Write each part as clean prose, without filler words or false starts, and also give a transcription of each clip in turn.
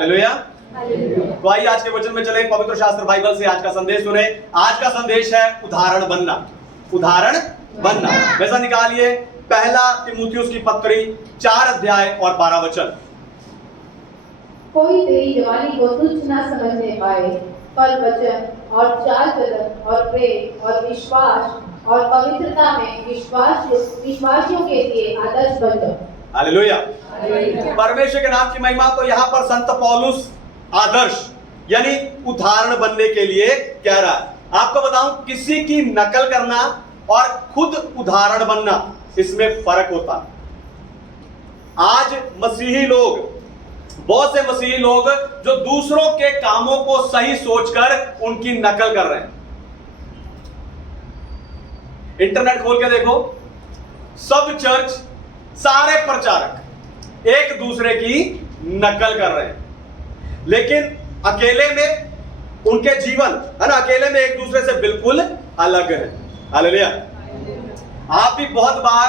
Hallelujah. तो आइए आज के वचन में चले, पवित्र शास्त्र बाइबल से आज का संदेश सुने। आज का संदेश है उदाहरण बनना। उदाहरण बनना वैसा निकालिए पहला तीमुथियुस की पत्री 4 अध्याय और 12 वचन। कोई तेरी जवानी को तुच्छ न समझने पाए, पर वचन और चाल चलन और प्रेम और विश्वास और पवित्रता में विश्वासियों के लिए आदर्श बन जाओ। हालेलुया। परमेश्वर के नाम की महिमा। तो यहाँ पर संत पौलुस आदर्श यानी उदाहरण बनने के लिए कह रहा है। आपको बताऊं, किसी की नकल करना और खुद उदाहरण बनना, इसमें फर्क होता है। आज मसीही लोग, बहुत से मसीही लोग जो दूसरों के कामों को सही सोचकर उनकी नकल कर रहे हैं। इंटरनेट खोल के देखो, सब चर्च, सारे प्रचारक एक दूसरे की नकल कर रहे हैं, लेकिन अकेले में उनके जीवन है ना, अकेले में एक दूसरे से बिल्कुल अलग है। हालेलुया। आप भी बहुत बार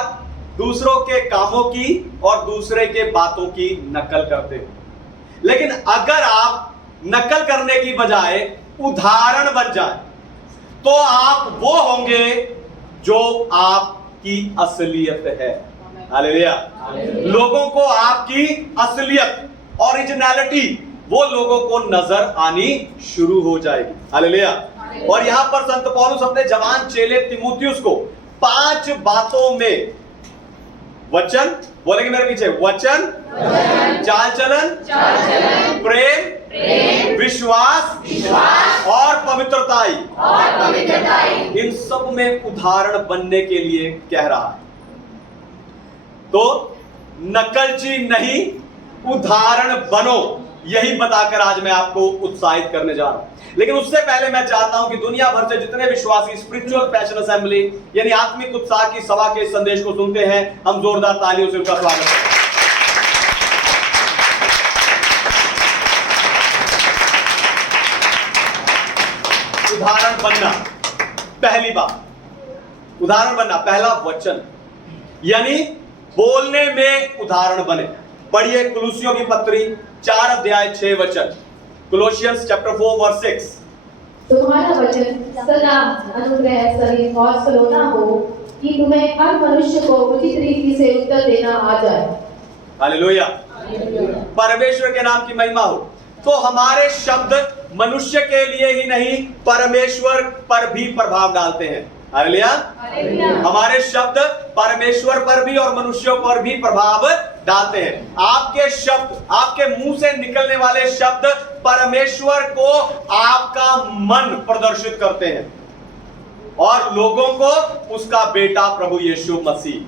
दूसरों के कामों की और दूसरे के बातों की नकल करते हो, लेकिन अगर आप नकल करने की बजाय उदाहरण बन जाए तो आप वो होंगे जो आपकी असलियत है। हालेलुया। लोगों को आपकी असलियत, ओरिजिनलिटी, वो लोगों को नजर आनी शुरू हो जाएगी। हालेलुया। और यहां पर संत पौलुस अपने जवान चेले तीमुथियुस को 5 बातों में, वचन बोलेंगे मेरे पीछे, वचन, चाल चलन, प्रेम, विश्वास और पवित्रता, इन सब में उदाहरण बनने के लिए कह रहा है। तो नकलची नहीं, उदाहरण बनो, यही बताकर आज मैं आपको उत्साहित करने जा रहा हूं। लेकिन उससे पहले मैं चाहता हूं कि दुनिया भर से जितने विश्वासी स्पिरिचुअल पैशन असेंबली यानी आत्मिक उत्साह की सभा के संदेश को सुनते हैं, हम जोरदार तालियों से उनका स्वागत करें। उदाहरण बनना, पहली बात उदाहरण बनना, पहला वचन, यानी बोलने में उदाहरण बने। पढ़िए कुलुसियों की पत्री 4 अध्याय 6 वचन। कोलोसियंस चैप्टर 4 वर्स 6। तुम्हारा वचन सदा अनुग्रह सहित और सलोना हो, कि तुम्हें हर मनुष्य को उचित रीति से उत्तर देना आ जाए। हालेलुया। परमेश्वर के नाम की महिमा हो। तो हमारे शब्द मनुष्य के लिए ही नहीं, परमेश्वर पर भी प्रभाव डालते हैं। हालेलुया। हमारे शब्द परमेश्वर पर भी और मनुष्यों पर भी प्रभाव डालते हैं। आपके शब्द, आपके मुंह से निकलने वाले शब्द परमेश्वर को आपका मन प्रदर्शित करते हैं और लोगों को उसका बेटा प्रभु यीशु मसीह।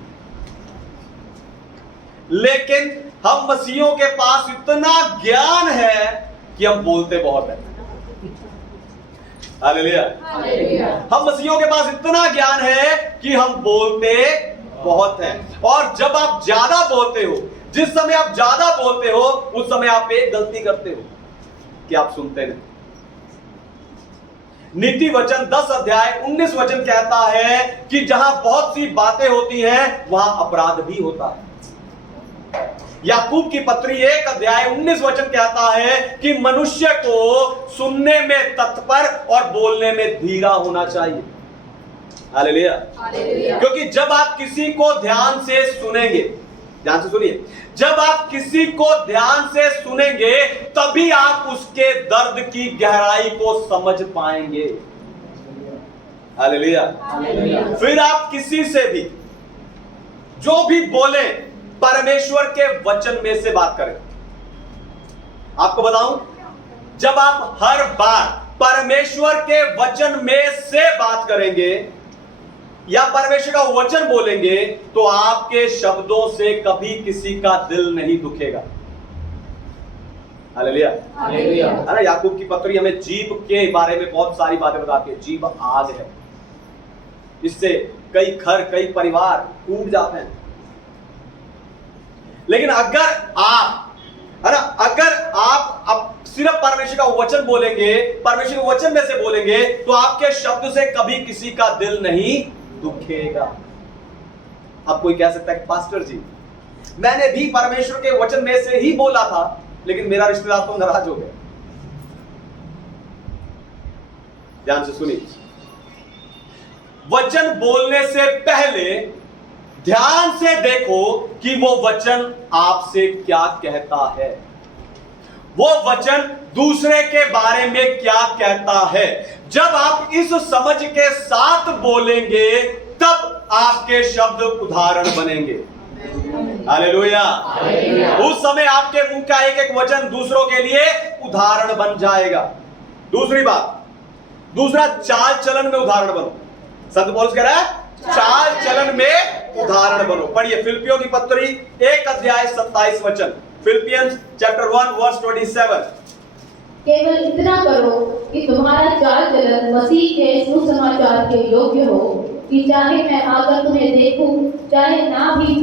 लेकिन हम मसीहियों के पास इतना ज्ञान है कि हम बोलते बहुत है। हालेलुया। हम मसीहियों के पास इतना ज्ञान है कि हम बोलते बहुत हैं। और जब आप ज्यादा बोलते हो, जिस समय आप ज्यादा बोलते हो, उस समय आप एक गलती करते हो कि आप सुनते नहीं। नीति वचन 10 अध्याय 19 वचन कहता है कि जहां बहुत सी बातें होती हैं वहां अपराध भी होता है। याकूब की पत्री 1 अध्याय 19 वचन कहता है कि मनुष्य को सुनने में तत्पर और बोलने में धीरा होना चाहिए। हालेलुया। क्योंकि जब आप किसी को ध्यान से सुनेंगे, ध्यान से सुनिए, जब आप किसी को ध्यान से सुनेंगे तभी आप उसके दर्द की गहराई को समझ पाएंगे। हालेलुया। फिर आप किसी से भी जो भी बोले परमेश्वर के वचन में से बात करें। आपको बताऊं, जब आप हर बार परमेश्वर के वचन में से बात करेंगे या परमेश्वर का वचन बोलेंगे तो आपके शब्दों से कभी किसी का दिल नहीं दुखेगा। हालेलुया। है ना, याकूब की पत्री हमें जीभ के बारे में बहुत सारी बातें बताती है। जीभ आग है, इससे कई घर, कई परिवार टूट जाते हैं। लेकिन अगर आप, है ना, अगर आप अब सिर्फ परमेश्वर का वचन बोलेंगे, परमेश्वर के वचन में से बोलेंगे, तो आपके शब्द से कभी किसी का दिल नहीं दुखेगा। अब कोई कह सकता है पास्टर जी, मैंने भी परमेश्वर के वचन में से ही बोला था, लेकिन मेरा रिश्तेदार तो नाराज हो गया। ध्यान से सुनिए, वचन बोलने से पहले ध्यान से देखो कि वो वचन आपसे क्या कहता है, वो वचन दूसरे के बारे में क्या कहता है। जब आप इस समझ के साथ बोलेंगे तब आपके शब्द उदाहरण बनेंगे। हालेलुया। उस समय आपके मुंह का एक एक वचन दूसरों के लिए उदाहरण बन जाएगा। दूसरी बात, दूसरा, चाल चलन में उदाहरण बनो। संत पौलुस कह रहा है चाल चलन में उदाहरण बनो। पढ़िए फिलिप्पियों की पत्री 1 अध्याय 27 वचन, फिलिपियंस चैप्टर 1 वर्स 27। केवल इतना करो कि तुम्हारा चाल चलन मसीह के सुसमाचार के योग्य हो, कि चाहे मैं आकर तुम्हें देखूं, चाहे ना भी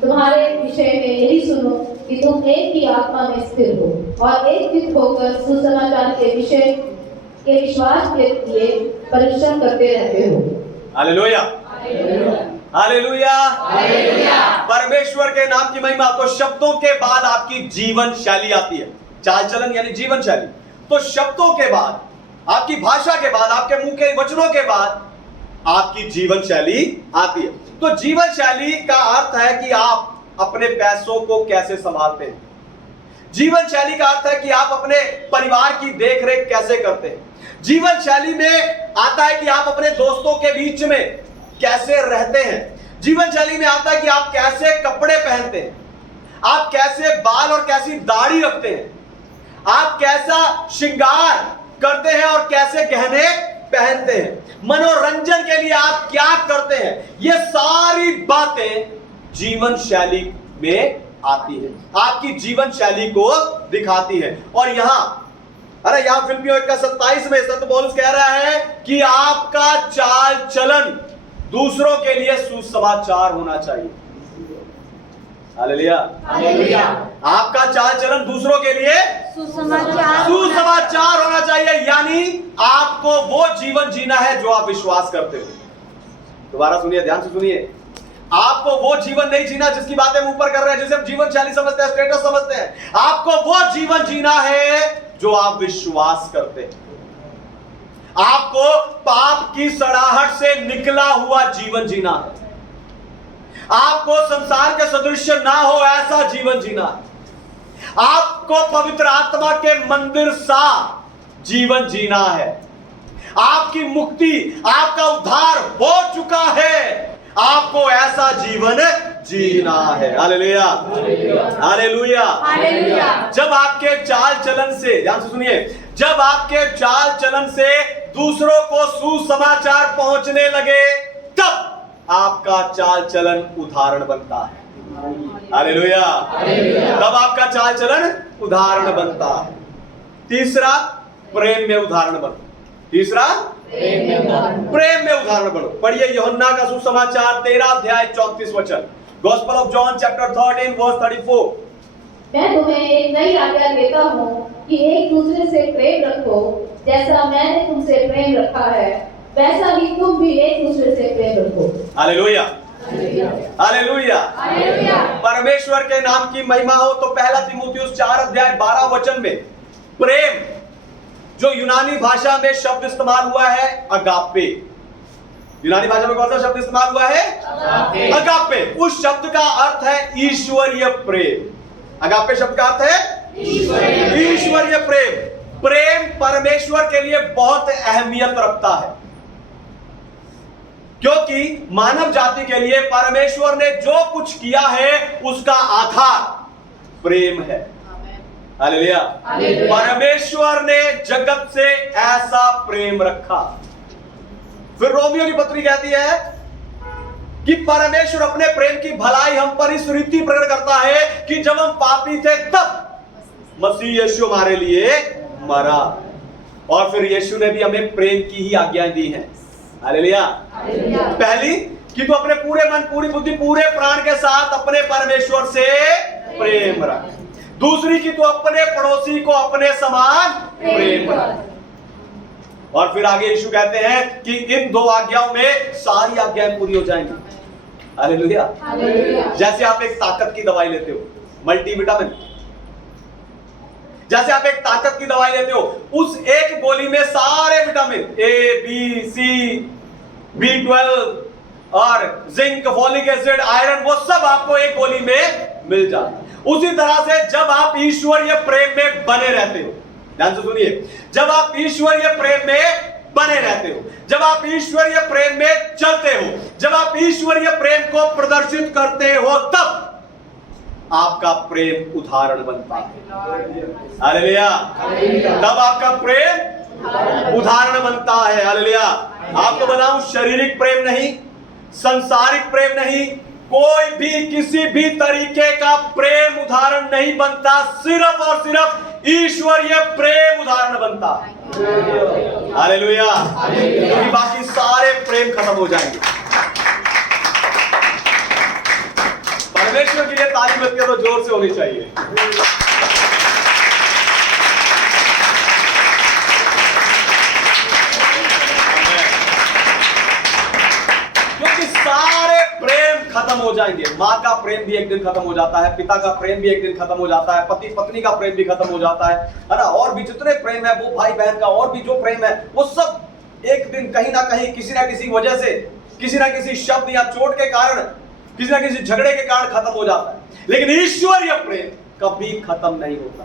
तुम्हारे विषय में यही सुनो कि तुम एक ही आत्मा में स्थिर हो और एक चित्त होकर सुसमाचार के विषय के विश्वास के लिए परिश्रम करते रहते हो। हालेलुया, हालेलुया, परमेश्वर के नाम की महिमा। तो शब्दों के बाद आपकी जीवन शैली आती है। चाल चलन यानी जीवन शैली। तो शब्दों के बाद, आपकी भाषा के बाद, आपके मुंह के वचनों के बाद आपकी जीवन शैली आती है। तो जीवन शैली का अर्थ है कि आप अपने पैसों को कैसे संभालते हैं। जीवन शैली का अर्थ है कि आप अपने परिवार की देखरेख कैसे करते हैं। जीवन शैली में आता है कि आप अपने दोस्तों के बीच में कैसे रहते हैं। जीवन शैली में आता है कि आप कैसे कपड़े पहनते हैं, आप कैसे बाल और कैसी दाढ़ी रखते हैं, आप कैसा श्रृंगार करते हैं और कैसे गहने पहनते हैं, मनोरंजन के लिए आप क्या करते हैं। ये सारी बातें जीवन शैली में आती है, आपकी जीवन शैली को दिखाती है। और यहां फिलिप्पियों 1:27 में संत पौलुस कह रहा है कि आपका चाल चलन दूसरों के लिए सुसमाचार होना चाहिए। Hallelujah, hallelujah. आपका चाल चलन दूसरों के लिए सुसमाचार होना चाहिए, यानी आपको वो जीवन जीना है जो आप विश्वास करते हो। दोबारा सुनिए, ध्यान से सुनिए, आपको वो जीवन नहीं जीना जिसकी बातें हम ऊपर कर रहे हैं, जिसे हम जीवन शैली समझते हैं, स्टेटस समझते हैं। आपको वो जीवन जीना है जो आप विश्वास करते हैं। आपको पाप की सड़ाहट से निकला हुआ जीवन जीना है। आपको संसार के सदृश ना हो ऐसा जीवन जीना है। आपको पवित्र आत्मा के मंदिर सा जीवन जीना है। आपकी मुक्ति, आपका उद्धार हो चुका है, आपको ऐसा जीवन जीना है। Hallelujah, hallelujah, hallelujah. जब आपके चाल चलन से, ध्यान से सुनिए, जब आपके चाल चलन से दूसरों को सुसमाचार पहुंचने लगे तब आपका चाल चलन उदाहरण बनता है। हालेलुया, तब आपका चाल चलन उदाहरण बनता है। तीसरा, प्रेम में उदाहरण बनो। तीसरा, प्रेम में उदाहरण बनो। पढ़िए यूहन्ना का सुसमाचार 13 अध्याय 34 वचन, gospel of John chapter 13 verse 34। मैं तुम्हें एक नई आज्ञा देता हूँ कि एक दूसरे से प्रेम रखो, जैसा मैंने तुमसे प्रेम रखा है वैसा ही तुम भी एक दूसरे से प्रेम रखो। Hallelujah, hallelujah, hallelujah. परमेश्वर के नाम की महिमा हो। तो पहला तीमुथियुस 4 अध्याय 12 वचन में प्रेम, जो यूनानी भाषा में शब्द इस्तेमाल हुआ है अगापे। यूनानी भाषा में कौन सा शब्द इस्तेमाल हुआ है? अगापे। उस शब्द का अर्थ है ईश्वरीय प्रेम। अगापे शब्द का अर्थ है ईश्वरीय प्रेम। प्रेम परमेश्वर के लिए बहुत अहमियत रखता है, क्योंकि मानव जाति के लिए परमेश्वर ने जो कुछ किया है उसका आधार प्रेम है। हालेलुया। परमेश्वर ने जगत से ऐसा प्रेम रखा। फिर रोमियो की पत्री कहती है कि परमेश्वर अपने प्रेम की भलाई हम पर इस रीति प्रकट करता है कि जब हम पापी थे तब मसीह यीशु हमारे लिए मरा। और फिर यीशु ने भी हमें प्रेम की ही आज्ञाएं दी हैं। हालेलुया। पहली कि तू अपने पूरे मन, पूरी बुद्धि, पूरे प्राण के साथ अपने परमेश्वर से प्रेम रख। दूसरी कि तू अपने पड़ोसी को अपने समान प्रेम रख। और फिर आगे यीशु कहते हैं कि इन दो आज्ञाओं में सारी आज्ञाएं पूरी हो जाएंगी। हालेलुया। जैसे आप एक ताकत की दवाई लेते हो, मल्टीविटामिन, जैसे आप एक ताकत की दवाई लेते हो, उस एक गोली में सारे vitamin A, B, C, B12 और जिंक, फॉलिक एसिड, आयरन, वो सब आपको एक गोली में मिल जाता है। उसी तरह से जब आप ईश्वरीय प्रेम में बने रहते हो, ध्यान से सुनिए, जब आप ईश्वरीय प्रेम में बने रहते हो, जब आप ईश्वरीय प्रेम में चलते हो, जब आप ईश्वरीय प्रेम को प्रदर्शित करते हो, तब आपका प्रेम उदाहरण बनता है। हालेलुया। तब आपका प्रेम उदाहरण बनता है। हालेलुया। आपको बताऊं, शारीरिक प्रेम नहीं, संसारिक प्रेम नहीं, कोई भी किसी भी तरीके का प्रेम उदाहरण नहीं बनता, सिर्फ और सिर्फ ईश्वरीय प्रेम उदाहरण बनता है। हालेलुया। बाकी सारे प्रेम खत्म हो जाएंगे। परमेश्वर के लिए तारीफ बजती है तो जोर से होनी चाहिए। क्योंकि सारे प्रेम खत्म हो जाएंगे। माँ का प्रेम भी एक दिन खत्म हो जाता है, पिता का प्रेम भी एक दिन खत्म हो जाता है, पति पत्नी का प्रेम भी खत्म हो जाता है ना, और भी जितने प्रेम है, वो भाई बहन का और भी जो प्रेम है, वो सब एक दिन कहीं ना कहीं किसी ना किसी वजह से, किसी ना किसी शब्द या चोट के कारण, किसी ना किसी झगड़े के कारण खत्म हो जाता है। लेकिन ईश्वरीय प्रेम कभी खत्म नहीं होता।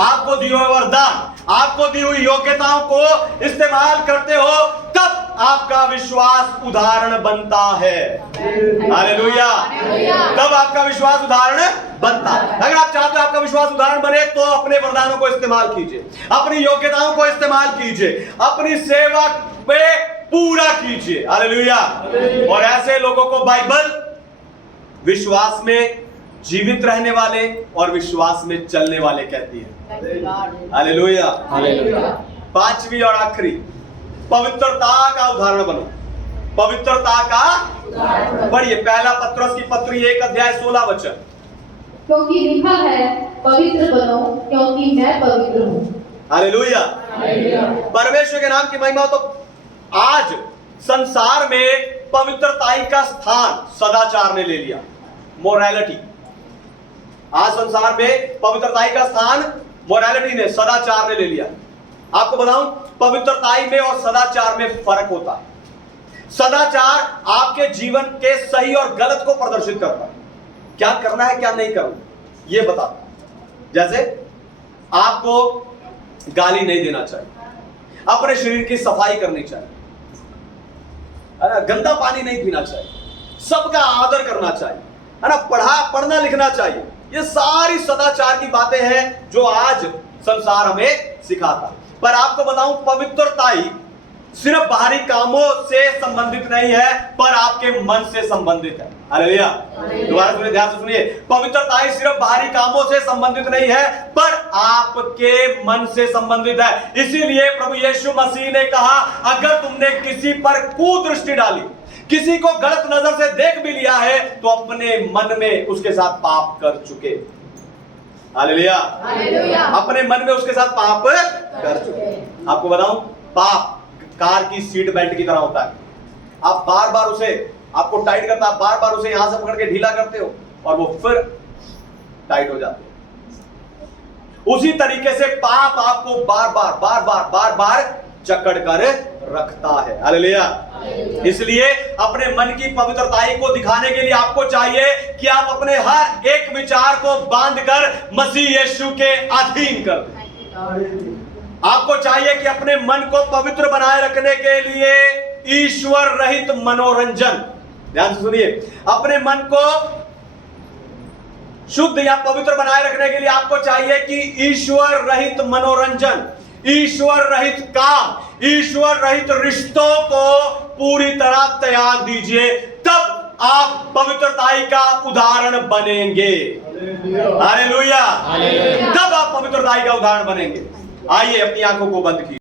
आपको दिए हुए वरदान, आपको दी हुई योग्यताओं को इस्तेमाल करते हो, तब आपका विश्वास उदाहरण बनता है। हालेलुया। तब आपका विश्वास उदाहरण बनता है। अगर आप चाहते हो आपका विश्वास उदाहरण बने, तो अपने वरदानों को इस्तेमाल कीजिए, अपनी योग्यताओं को इस्तेमाल कीजिए, अपनी सेवा पे पूरा कीजिए। हालेलुया। और ऐसे लोगों को बाइबल विश्वास में जीवित रहने वाले और विश्वास में चलने वाले कहती है। हालेलुया। पांचवी और आखिरी, पवित्रता का उदाहरण बनो। पवित्रता का पढ़िए, पहला पत्रोस की पत्री 1:16। क्योंकि लिखा है, पवित्र बनो क्योंकि मैं पवित्र हूँ। हालेलुया। परमेश्वर के नाम की महिमा। तो आज संसार में पवित्रताई का स्थान सदाचार ने ले लिया, मोरालिटी। आज संसार में पवित्रताई का स्थान मोरालिटी ने, सदाचार ने ले लिया। आपको बताऊं, पवित्रताई में और सदाचार में फर्क होता है। सदाचार आपके जीवन के सही और गलत को प्रदर्शित करता है, क्या करना है क्या नहीं करना यह बताता है। जैसे आपको गाली नहीं देना चाहिए, अपने शरीर की सफाई करनी चाहिए, गंदा पानी नहीं पीना चाहिए, सबका आदर करना चाहिए, है ना, पढ़ना लिखना चाहिए। ये सारी सदाचार की बातें हैं जो आज संसार हमें सिखाता है। पर आपको बताऊं, पवित्रताई सिर्फ बाहरी कामों से संबंधित नहीं है, पर आपके मन से संबंधित है। हालेलुया। दोबारा सुनिए, ध्यान से सुनिए। पवित्रताई सिर्फ बाहरी कामों से संबंधित नहीं है, पर आपके मन से संबंधित है। इसीलिए प्रभु यीशु मसीह ने कहा, अगर तुमने किसी पर कुदृष्टि डाली, किसी को गलत नजर से देख भी लिया है, तो अपने मन में उसके साथ पाप कर चुके। हालेलुया। अपने मन में उसके साथ पाप कर चुके। आपको बताऊं, पाप कार की सीट बेल्ट की तरह होता है। आप बार बार उसे, आपको टाइट करता, आप बार बार उसे यहां से पकड़ के ढीला करते हो और वो फिर टाइट हो जाते हो। उसी तरीके से पाप आपको बार बार जकड़ कर रखता है। हालेलुया। इसलिए अपने मन की पवित्रताई को दिखाने के लिए आपको चाहिए कि आप अपने हर एक विचार को बांधकर मसीह यीशु के अधीन कर दें। आपको चाहिए कि अपने मन को पवित्र बनाए रखने के लिए ईश्वर रहित मनोरंजन, ध्यान से सुनिए, अपने मन को शुद्ध या पवित्र बनाए रखने के लिए आपको चाहिए कि ईश्वर रहित मनोरंजन, ईश्वर रहित काम, ईश्वर रहित रिश्तों को पूरी तरह त्याग दीजिए। तब आप पवित्रताई का उदाहरण बनेंगे। हालेलुया। तब आप पवित्रताई का उदाहरण बनेंगे। आइए अपनी आंखों को बंद कीजिए।